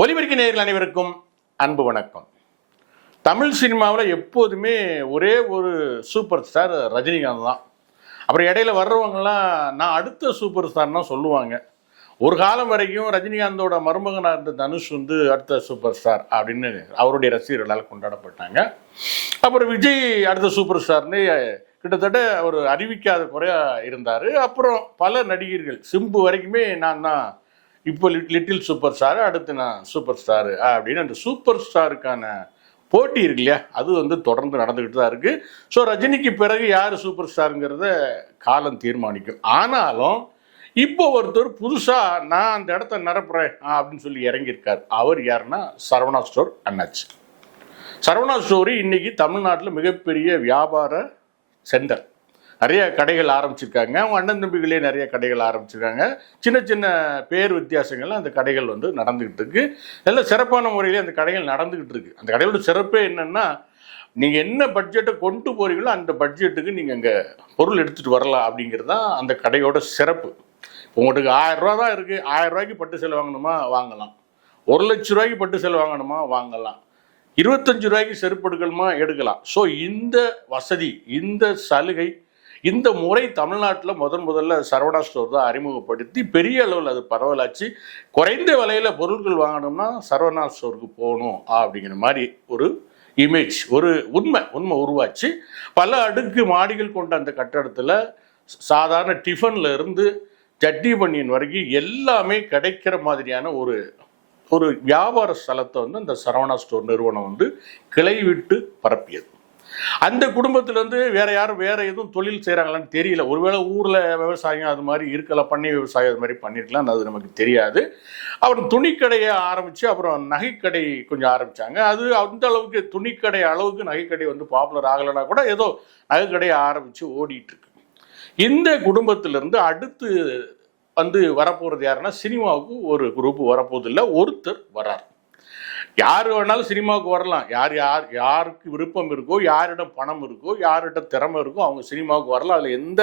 ஒலிபெருக்கி நேயர்கள் அனைவருக்கும் அன்பு வணக்கம். தமிழ் சினிமாவில் எப்போதுமே ஒரே ஒரு சூப்பர் ஸ்டார் ரஜினிகாந்த் தான். அப்புறம் இடையில வர்றவங்கலாம் நான் அடுத்த சூப்பர் ஸ்டார்னா சொல்லுவாங்க. ஒரு காலம் வரைக்கும் ரஜினிகாந்தோட மருமகனாக இருந்த தனுஷ் அடுத்த சூப்பர் ஸ்டார் அப்படின்னு அவருடைய ரசிகர்களால் கொண்டாடப்பட்டாங்க. அப்புறம் விஜய் அடுத்த சூப்பர் ஸ்டார்னு கிட்டத்தட்ட ஒரு அறிவிக்காத குறையா இருந்தார். அப்புறம் பல நடிகர்கள் சிம்பு வரைக்குமே நான் தான் இப்போ லிட்டில் சூப்பர் ஸ்டார், அடுத்து நான் சூப்பர் ஸ்டாரு அப்படின்னு அந்த சூப்பர் ஸ்டாருக்கான போட்டி இருக்கு இல்லையா, அது தொடர்ந்து நடந்துக்கிட்டு தான் இருக்கு. ஸோ ரஜினிக்கு பிறகு யார் சூப்பர் ஸ்டாருங்கிறத காலம் தீர்மானிக்கும். ஆனாலும் இப்போ ஒருத்தர் புதுசாக நான் அந்த இடத்த நிரப்புறேன் அப்படின்னு சொல்லி இறங்கியிருக்கார். அவர் யாருன்னா சரவணா ஸ்டோர் அண்ணாச்சி. சரவணா ஸ்டோரி இன்னைக்கு தமிழ்நாட்டில் மிகப்பெரிய வியாபார சென்டர். நிறைய கடைகள் ஆரம்பிச்சிருக்காங்க. அவங்க அண்ணன் தம்பிகளே நிறைய கடைகள் ஆரம்பிச்சிருக்காங்க. சின்ன சின்ன பேர் வித்தியாசங்கள்லாம் அந்த கடைகள் நடந்துகிட்டு இருக்கு. நல்ல சிறப்பான முறையிலே அந்த கடைகள் நடந்துகிட்டு இருக்கு. அந்த கடையோட சிறப்பே என்னன்னா, நீங்கள் என்ன பட்ஜெட்டை கொண்டு போறீங்களோ அந்த பட்ஜெட்டுக்கு நீங்கள் அங்கே பொருள் எடுத்துகிட்டு வரலாம் அப்படிங்கிறது தான் அந்த கடையோட சிறப்பு. உங்களுக்கு 1000 ரூபா தான் இருக்குது, 1000 ரூபாய்க்கு பட்டு சேலை வாங்கணுமா வாங்கலாம், 1,00,000 பட்டு சேலை வாங்கணுமா வாங்கலாம், 25 ரூபாய்க்கு செருப்பு எடுக்கணுமா எடுக்கலாம். ஸோ இந்த வசதி, இந்த சலுகை, இந்த முறை தமிழ்நாட்டில் முதல்ல சரவணா ஸ்டோர் தான் அறிமுகப்படுத்தி பெரிய அளவில் அது பரவலாச்சு. குறைந்த விலையில் பொருட்கள் வாங்கணும்னா சரவணா ஸ்டோருக்கு போகணும் அப்படிங்கிற மாதிரி ஒரு இமேஜ், ஒரு உண்மை உருவாச்சு. பல அடுக்கு மாடிகள் கொண்ட அந்த கட்டடத்தில் சாதாரண டிஃபன்ல இருந்து சட்னி பனியன் வரைக்கும் எல்லாமே கிடைக்கிற மாதிரியான ஒரு வியாபார ஸ்தலத்தை அந்த சரவணா ஸ்டோர் நிறுவனம் கிளை விட்டு பரப்பியது. அந்த குடும்பத்திலேருந்து வேற யாரும் வேற எதுவும் தொழில் செய்கிறாங்களான்னு தெரியல. ஒருவேளை ஊரில் விவசாயம் அது மாதிரி இருக்கலாம், பண்ணை விவசாயம் அது மாதிரி பண்ணியிருக்கலாம், அது நமக்கு தெரியாது. அப்புறம் துணிக்கடையை ஆரம்பித்து அப்புறம் நகைக்கடை கொஞ்சம் ஆரம்பித்தாங்க. அது அந்த அளவுக்கு துணிக்கடை அளவுக்கு நகைக்கடை பாப்புலர் ஆகலைன்னா கூட ஏதோ நகைக்கடையை ஆரம்பித்து ஓடிட்டு இருக்கு. இந்த குடும்பத்திலேருந்து அடுத்து வரப்போகிறது யாருன்னா, சினிமாவுக்கு ஒரு குரூப் வரப்போதில்லை, ஒருத்தர் வரார். யார் வேணாலும் சினிமாவுக்கு வரலாம். யாருக்கு விருப்பம் இருக்கோ, யாரிடம் பணம் இருக்கோ, யாரிடம் திறமை இருக்கோ அவங்க சினிமாவுக்கு வரலாம். அதில் எந்த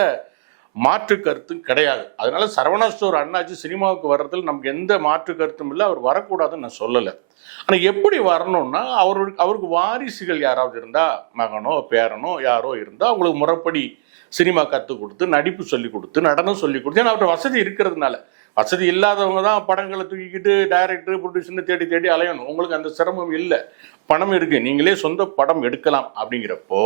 மாற்று கருத்தும் கிடையாது. அதனால சரவணா ஸ்டோர் அண்ணாச்சி சினிமாவுக்கு வர்றதுல நமக்கு எந்த மாற்று கருத்தும் இல்லை. அவர் வரக்கூடாதுன்னு நான் சொல்லலை. ஆனால் எப்படி வரணும்னா, அவருக்கு வாரிசுகள் யாராவது இருந்தால், மகனோ பேரனோ யாரோ இருந்தால் அவங்களுக்கு முறைப்படி சினிமா கற்றுக் கொடுத்து, நடிப்பு சொல்லி கொடுத்து, நடனம் சொல்லி கொடுத்து, ஏன்னா அவர்கிட்ட வசதி இருக்கிறதுனால. வசதி இல்லாதவங்க தான் படங்களை தூக்கிக்கிட்டு டைரக்டர் ப்ரொடியூசர்னு தேடி அலையணும். உங்களுக்கு அந்த சிரமம் இல்லை, பணம் இருக்குது, நீங்களே சொந்த படம் எடுக்கலாம். அப்படிங்கிறப்போ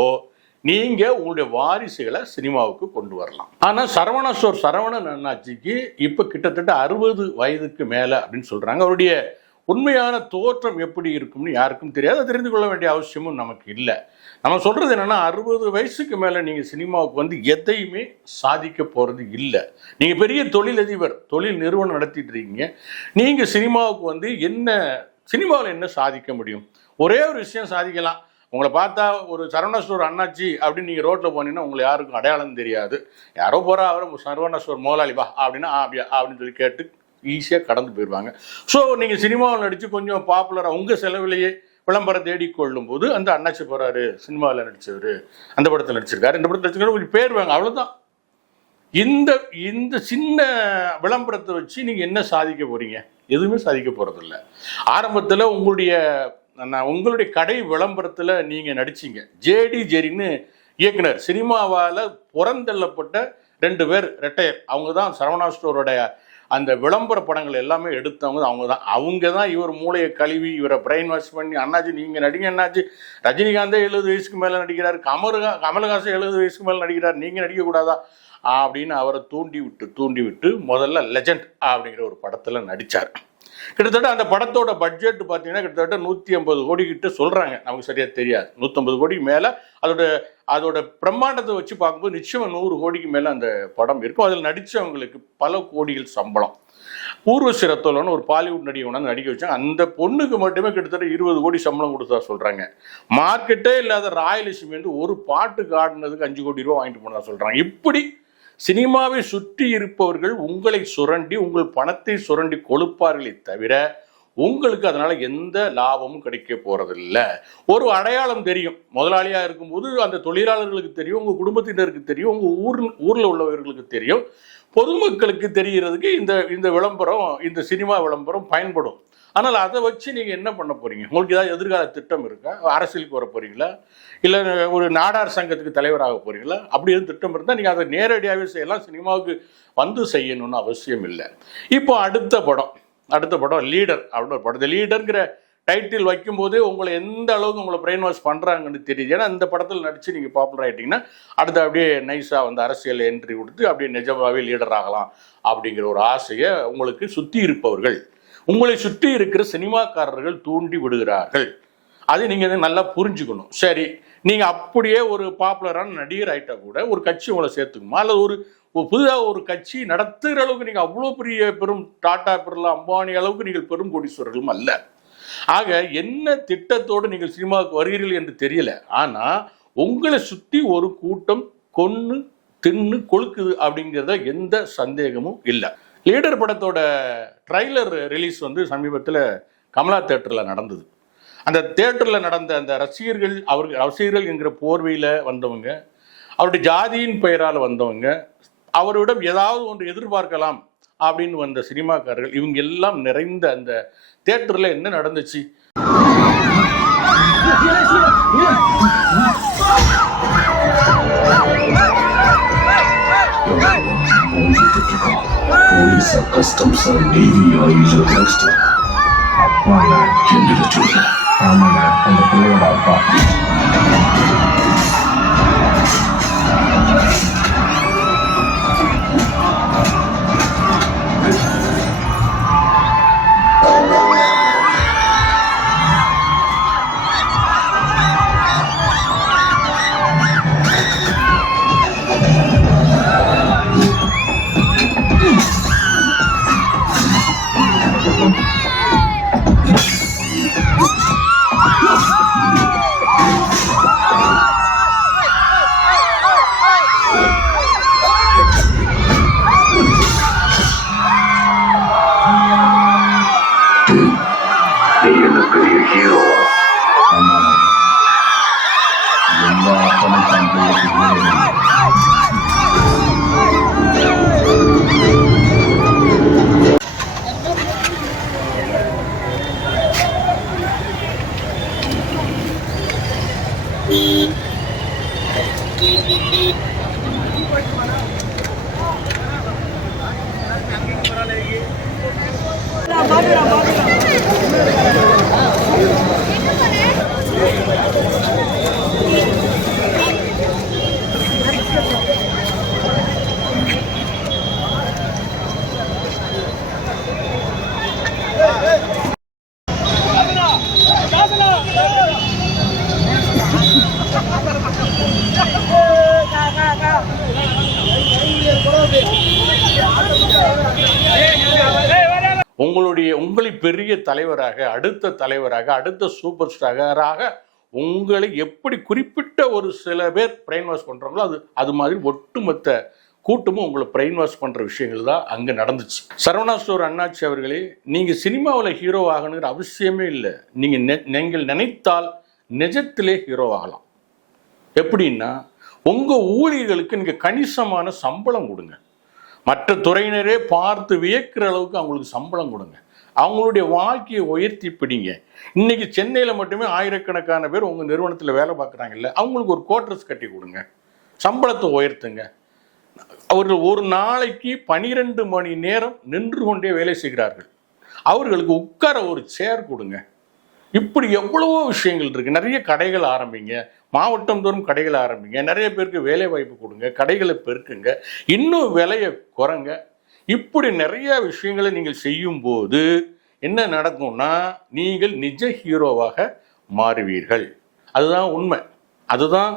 நீங்கள் உங்களுடைய வாரிசுகளை சினிமாவுக்கு கொண்டு வரலாம். ஆனால் சரவணா ஸ்டோர் சரவணன் அண்ணாச்சிக்கு இப்போ கிட்டத்தட்ட 60 வயதுக்கு மேலே அப்படின்னு சொல்கிறாங்க. அவருடைய உண்மையான தோற்றம் எப்படி இருக்கும்னு யாருக்கும் தெரியாது. தெரிந்து கொள்ள வேண்டிய அவசியமும் நமக்கு இல்லை. நம்ம சொல்கிறது என்னென்னா, 60 வயசுக்கு மேலே நீங்கள் சினிமாவுக்கு எதையுமே சாதிக்க போகிறது இல்லை. நீங்கள் பெரிய தொழிலதிபர், தொழில் நிறுவனம் நடத்திட்டு இருக்கீங்க. நீங்கள் சினிமாவுக்கு என்ன சினிமாவில் என்ன சாதிக்க முடியும்? ஒரே ஒரு விஷயம் சாதிக்கலாம். உங்களை பார்த்தா ஒரு சரவணா ஸ்டோர் அண்ணாச்சி அப்படின்னு நீங்கள் ரோட்டில் போனீங்கன்னா உங்களை யாருக்கும் அடையாளம் தெரியாது. யாரோ போகிறா, அவர் சரவணா ஸ்டோர் முதலாளி வா அப்படின்னா அப்படின்னு சொல்லி கேட்டு ஈஸியாக கடந்து போயிடுவாங்க. ஸோ நீங்கள் சினிமாவில் நடித்து கொஞ்சம் பாப்புலராக உங்கள் செலவிலேயே விளம்பரம் தேடிக்கொள்ளும் போது அந்த அண்ணாச்சி போகிறாரு, சினிமாவில் நடித்தவர், அந்த படத்தில் நடிச்சிருக்காரு, இந்த படத்தில் நடிச்சிருக்காரு, கொஞ்சம் பேர் வாங்க, அவ்வளோதான். இந்த சின்ன விளம்பரத்தை வச்சு நீங்கள் என்ன சாதிக்க போகிறீங்க? எதுவுமே சாதிக்க போகிறதில்ல. ஆரம்பத்தில் உங்களுடைய கடை விளம்பரத்தில் நீங்கள் நடிச்சிங்க. ஜேடி ஜெரின்னு இயக்குனர், சினிமாவால் புறந்தள்ளப்பட்ட 2 பேர் ரெட்டையர், அவங்க தான் சரவணா ஸ்டோரோடைய அந்த விளம்பர படங்கள் எல்லாமே எடுத்தவங்க அவங்க தான் இவர் மூளையை கழுவி இவரை பிரெயின் வாஷ் பண்ணி, அண்ணாச்சி நீங்கள் நடிங்க அண்ணாச்சி, ரஜினிகாந்தே 70 வயசுக்கு மேலே நடிக்கிறார், கமலஹாசன் 70 வயசுக்கு மேலே நடிக்கிறார், நீங்கள் நடிக்கக்கூடாதா அப்படின்னு அவரை தூண்டி விட்டு முதல்ல லெஜண்ட் அப்படிங்கிற ஒரு படத்தில் நடித்தார். கிட்டத்தட்ட அந்த படத்தோட பட்ஜெட் பார்த்தீங்கன்னா கிட்டத்தட்ட 150 கோடி கிட்ட சொல்கிறாங்க. நமக்கு சரியாக தெரியாது. 150 கோடிக்கு மேலே அதோட பிரம்மாண்டத்தை வச்சு பார்க்கும்போது நிச்சயமாக 100 கோடிக்கு மேலே அந்த படம் இருக்கும். அதில் நடித்தவங்களுக்கு பல கோடிகள் சம்பளம். ஊர்வசி ரத்தோலன்னு ஒரு பாலிவுட் நடிகை நடிக்க வச்சாங்க. அந்த பொண்ணுக்கு மட்டுமே கிட்டத்தட்ட 20 கோடி சம்பளம் கொடுத்தா சொல்கிறாங்க. மார்க்கெட்டே இல்லாத ராயலட்சுமி ஒரு பாட்டுக்கு ஆடினதுக்கு 5 கோடி ரூபா வாங்கிட்டு போனதா சொல்கிறாங்க. இப்படி சினிமாவை சுற்றி இருப்பவர்கள் உங்களை சுரண்டி, உங்கள் பணத்தை சுரண்டி கொழுப்பார்களே தவிர உங்களுக்கு அதனால எந்த லாபமும் கிடைக்க போறதில்லை. ஒரு அடையாளம் தெரியும். முதலாளியாக இருக்கும்போது அந்த தொழிலாளர்களுக்கு தெரியும், உங்கள் குடும்பத்தினருக்கு தெரியும், உங்கள் ஊரில் உள்ளவர்களுக்கு தெரியும், பொதுமக்களுக்கு தெரிகிறதுக்கு இந்த விளம்பரம், இந்த சினிமா விளம்பரம் பயன்படும். ஆனால் அதை வச்சு நீங்கள் என்ன பண்ண போகிறீங்க? உங்களுக்கு ஏதாவது எதிர்கால திட்டம் இருக்கா? அரசியலுக்கு வர போகிறீங்களா? இல்லை ஒரு நாடார் சங்கத்துக்கு தலைவராக போகிறீங்களா? அப்படி எதுவும் திட்டம் இருந்தால் நீங்கள் அதை நேரடியாகவே செய்யலாம். சினிமாவுக்கு வந்து செய்யணும்னு அவசியம் இல்லை. இப்போ அடுத்த படம் லீடர் அப்படின்னு ஒரு படம். இந்த லீடருங்கிற டைட்டில் வைக்கும்போதே உங்களை எந்த அளவுக்கு உங்களை பிரெயின் வாஷ் பண்ணுறாங்கன்னு தெரியுது. ஏன்னா இந்த படத்தில் நடித்து நீங்கள் பாப்புலர் ஆகிட்டிங்கன்னா அடுத்து அப்படியே நைஸாக வந்து அரசியல் என்ட்ரி கொடுத்து அப்படியே நிஜமாகவே லீடர் ஆகலாம் அப்படிங்கிற ஒரு ஆசையை உங்களுக்கு சுற்றி இருப்பவர்கள், உங்களை சுற்றி இருக்கிற சினிமாக்காரர்கள் தூண்டி விடுகிறார்கள். அதை நீங்கள் நல்லா புரிஞ்சுக்கணும். சரி, நீங்கள் அப்படியே ஒரு பாப்புலரான நடிகர் ஆகிட்டா கூட ஒரு கட்சி உங்களை சேர்த்துக்குமா? அல்லது ஒரு புதிதாக ஒரு கட்சி நடத்துகிற அளவுக்கு நீங்கள் அவ்வளோ பெரிய பெரும் டாடா பிர்லா அம்பானி அளவுக்கு நீங்கள் பெரும் கோடீஸ்வரர்களும் அல்ல. ஆக என்ன திட்டத்தோடு நீங்கள் சினிமாவுக்கு வருகிறீர்கள் என்று தெரியல. ஆனால் உங்களை சுற்றி ஒரு கூட்டம் கொன்று தின்னு கொழுக்குது அப்படிங்கிறத எந்த சந்தேகமும் இல்லை. லீடர் படத்தோட ட்ரைலர் ரிலீஸ் வந்து சமீபத்தில் கமலா தேட்டரில் நடந்தது. அந்த தேட்டரில் நடந்த அந்த ரசிகர்கள் என்கிற போர்வையில் வந்தவங்க, அவருடைய ஜாதியின் பெயரால் வந்தவங்க, அவரிடம் ஏதாவது ஒன்று எதிர்பார்க்கலாம் அப்படின்னு வந்த சினிமாக்காரர்கள், இவங்க எல்லாம் நிறைந்த அந்த தியேட்டர்ல என்ன நடந்துச்சு? போலீஸ், கஸ்டம்ஸ், நேவி, ஆயுத கேங்ஸ்டர். என்னது சொல்ற? ஆமாங்க, அந்த பிள்ளையோட அப்பா. உங்களை பெரிய தலைவராக, அடுத்த தலைவராக, அடுத்த சூப்பர் ஸ்டாராக உங்களை எப்படி குறிப்பிட்ட ஒரு சில பேர் பிரெயின் வாஷ் பண்றாங்களோ அது மாதிரி ஒட்டுமொத்த கூட்டமும் உங்களை பிரெயின் வாஷ் பண்ற விஷயங்கள் தான் அங்க நடந்துச்சு. சரவணா ஸ்டோர் அண்ணாச்சி அவர்களே, நீங்க சினிமாவில் ஹீரோ ஆகணுங்கிற அவசியமே இல்லை. நீங்கள் நினைத்தால் நிஜத்திலே ஹீரோ ஆகலாம். எப்படின்னா, உங்க ஊழியர்களுக்கு நீங்க கணிசமான சம்பளம் கொடுங்க. மற்ற துறையினரே பார்த்து வியக்கிற அளவுக்கு அவங்களுக்கு சம்பளம் கொடுங்க. அவங்களுடைய வாழ்க்கையை உயர்த்தி பிடிங்க. இன்னைக்கு சென்னையில் மட்டுமே ஆயிரக்கணக்கான பேர் உங்கள் நிறுவனத்தில் வேலை பார்க்குறாங்கல்ல, அவங்களுக்கு ஒரு குவார்டர்ஸ் கட்டி கொடுங்க, சம்பளத்தை உயர்த்துங்க. அவர்கள் ஒரு நாளைக்கு 12 மணி நேரம் நின்று கொண்டே வேலை செய்கிறார்கள், அவர்களுக்கு உட்கார ஒரு சேர் கொடுங்க. இப்படி எவ்வளவோ விஷயங்கள் இருக்கு. நிறைய கடைகள் ஆரம்பிங்க, மாவட்டம் தோறும் கடைகள் ஆரம்பிங்க, நிறைய பேருக்கு வேலை வாய்ப்பு கொடுங்க, கடைகளை பெருக்குங்க, இன்னும் விலையை குறைங்க. இப்படி நிறைய விஷயங்களை நீங்கள் செய்யும் போது என்ன நடக்கும்னா, நீங்கள் நிஜ ஹீரோவாக மாறுவீர்கள். அதுதான் உண்மை, அதுதான்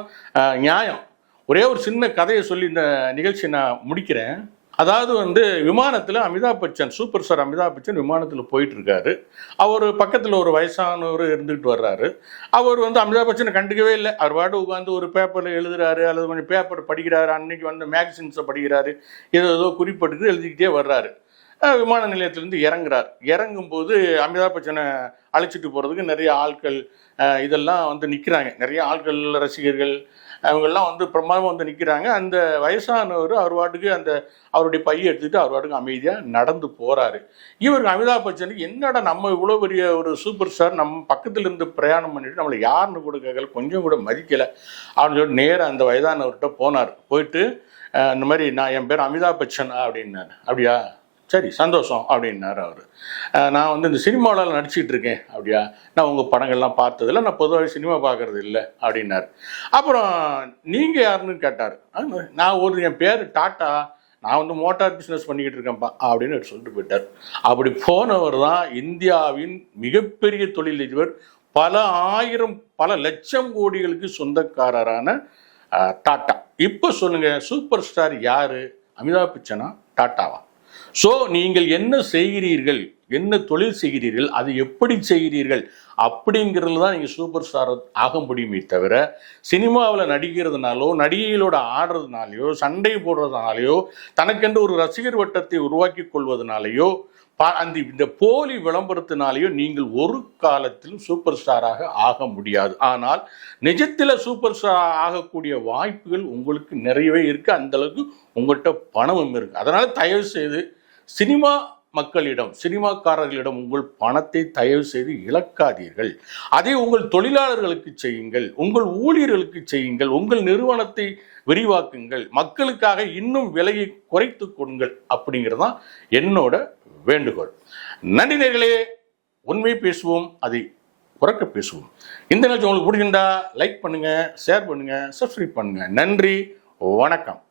நியாயம். ஒரே ஒரு சின்ன கதையை சொல்லி இந்த நிகழ்ச்சியை நான் முடிக்கிறேன். அதாவது விமானத்தில் அமிதாப் பச்சன், சூப்பர் ஸ்டார் அமிதாப் பச்சன் விமானத்தில் போயிட்டு இருக்காரு. அவர் பக்கத்தில் ஒரு வயசானவர் இருந்துகிட்டு வர்றாரு. அவர் அமிதாப் பச்சனை கண்டுக்கவே இல்லை. அவர் பாட்டு உட்காந்து ஒரு பேப்பரில் எழுதுறாரு, அல்லது கொஞ்சம் பேப்பர் படிக்கிறாரு, அன்னைக்கு மேகசின்ஸை படிக்கிறாரு, ஏதோ குறிப்பிட்டு எழுதிக்கிட்டே வர்றாரு. விமான நிலையத்திலேருந்து இறங்குறார். இறங்கும்போது அமிதாப் பச்சனை அழைச்சிட்டு போகிறதுக்கு நிறைய ஆட்கள் இதெல்லாம் நிற்கிறாங்க. நிறைய ஆட்கள், ரசிகர்கள், அவங்கெல்லாம் வந்து பிரமாதமாக வந்து நிற்கிறாங்க. அந்த வயசானவர் அவர் பாட்டுக்கு அவருடைய பையை எடுத்துக்கிட்டு அவர் பாட்டுக்கு அமைதியாக நடந்து போகிறாரு. இவருக்கு அமிதாப் பச்சனுக்கு என்னடா நம்ம இவ்வளோ பெரிய ஒரு சூப்பர் ஸ்டார் நம்ம பக்கத்தில் இருந்து பிரயாணம் பண்ணிட்டு நம்மளை யாருன்னு கூட கேட்கல, கொஞ்சம் கூட மதிக்கலை அப்படின்னு சொல்லிட்டு நேராக அந்த வயதானவர்கிட்ட போனார். போயிட்டு இந்த மாதிரி என் பேர் அமிதாப் பச்சன் அப்படின்னாரு. அப்படியா, சரி சந்தோஷம் அப்படின்னாரு அவர். நான் வந்து இந்த சினிமாவில் நடிச்சிட்டு இருக்கேன். அப்படியா, நான் உங்கள் படங்கள்லாம் பார்த்ததில்ல, நான் பொதுவாக சினிமா பார்க்கறது இல்லை அப்படின்னாரு. அப்புறம் நீங்கள் யாருன்னு கேட்டார். நான் என் பேர் டாட்டா, நான் வந்து மோட்டார் பிஸ்னஸ் பண்ணிக்கிட்டு இருக்கேன்ப்பா அப்படின்னு சொல்லிட்டு போயிட்டார். அப்படி போனவர் தான் இந்தியாவின் மிகப்பெரிய தொழிலதிபர், பல ஆயிரம் பல லட்சம் கோடிகளுக்கு சொந்தக்காரரான டாட்டா. இப்போ சொல்லுங்க, சூப்பர் ஸ்டார் யாரு? அமிதாப் பச்சனா, டாட்டாவா? ஸோ நீங்கள் என்ன செய்கிறீர்கள், என்ன தொழில் செய்கிறீர்கள், அது எப்படி செய்கிறீர்கள் அப்படிங்கிறது தான் நீங்கள் சூப்பர் ஸ்டார் ஆக முடியுமே தவிர, சினிமாவில் நடிக்கிறதுனாலோ நடிகைகளோட ஆடுறதுனாலையோ சண்டை போடுறதுனாலையோ தனக்கென்று ஒரு ரசிகர் வட்டத்தை உருவாக்கி கொள்வதனாலேயோ இந்த போலி விளம்பரத்தினாலேயோ நீங்கள் ஒரு காலத்திலும் சூப்பர் ஸ்டாராக ஆக முடியாது. ஆனால் நிஜத்தில் சூப்பர் ஸ்டார் ஆகக்கூடிய வாய்ப்புகள் உங்களுக்கு நிறையவே இருக்கு. அந்த அளவுக்கு உங்கள்கிட்ட பணமும் இருக்கு. அதனால தயவு செய்து சினிமா மக்களிடம், சினிமாக்காரர்களிடம் உங்கள் பணத்தை தயவு செய்து இழக்காதீர்கள். அதை உங்கள் தொழிலாளர்களுக்கு செய்யுங்கள், உங்கள் ஊழியர்களுக்கு செய்யுங்கள், உங்கள் நிறுவனத்தை விரிவாக்குங்கள், மக்களுக்காக இன்னும் விலையை குறைத்து கொடுங்கள் அப்படிங்கிறது தான் என்னோட வேண்டுகோள். நன்றி நேயர்களே, உண்மை பேசுவோம், அதை உறக்க பேசுவோம். இந்த நிகழ்ச்சி உங்களுக்கு பிடிச்சிருந்தா லைக் பண்ணுங்க, ஷேர் பண்ணுங்க, சப்ஸ்கிரைப் பண்ணுங்க. நன்றி, வணக்கம்.